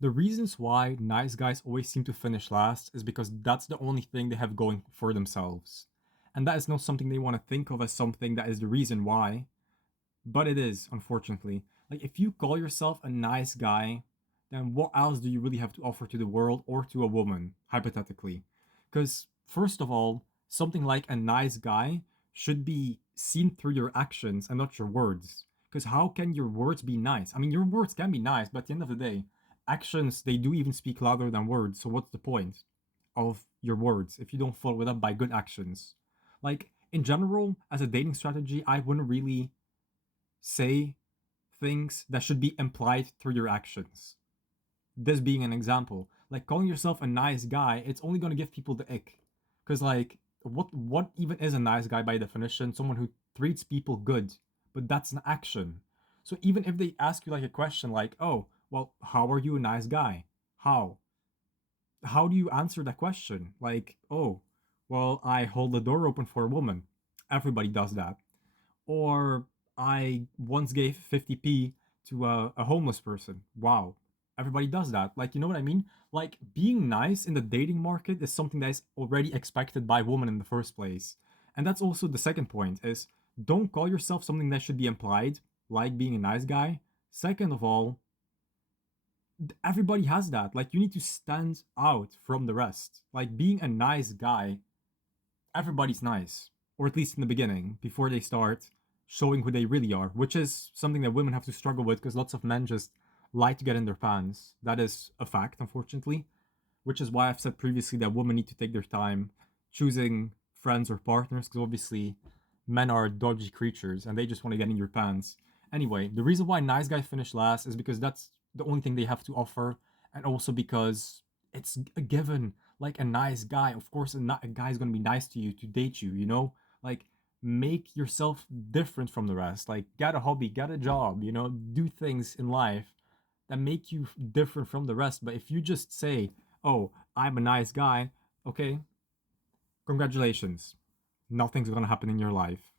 The reasons why nice guys always seem to finish last is because that's the only thing they have going for themselves. And that is not something they want to think of as something that is the reason why, but it is, unfortunately. Like, if you call yourself a nice guy, then what else do you really have to offer to the world or to a woman, hypothetically? Because, first of all, something like a nice guy should be seen through your actions and not your words. Because how can your words be nice? I mean, your words can be nice, but at the end of the day, actions, they do even speak louder than words. So, what's the point of your words if you don't follow it up by good actions? Like, in general, as a dating strategy, I wouldn't really say things that should be implied through your actions. This being an example, like calling yourself a nice guy, it's only gonna give people the ick. Cause like, what even is a nice guy by definition? Someone who treats people good, but that's an action. So even if they ask you like a question like, "Oh, well, how are you a nice guy?" How? How do you answer that question? Like, "Oh, well, I hold the door open for a woman." Everybody does that. Or I once gave 50p to a homeless person. Wow. Everybody does that. Like, you know what I mean? Like, being nice in the dating market is something that is already expected by women in the first place. And that's also the second point is don't call yourself something that should be implied, like being a nice guy. Second of all, everybody has that. Like, you need to stand out from the rest. Like, being a nice guy, everybody's nice, or at least in the beginning, before they start showing who they really are, which is something that women have to struggle with because lots of men just like to get in their pants. That is a fact, unfortunately, which is why I've said previously that women need to take their time choosing friends or partners because obviously men are dodgy creatures and they just want to get in your pants. Anyway, the reason why nice guys finish last is because that's the only thing they have to offer, and also because it's a given. Like a nice guy, of course, a guy is gonna be nice to you to date you. You know, like make yourself different from the rest. Like get a hobby, get a job. You know, do things in life that make you different from the rest. But if you just say, "Oh, I'm a nice guy," okay, congratulations, nothing's gonna happen in your life.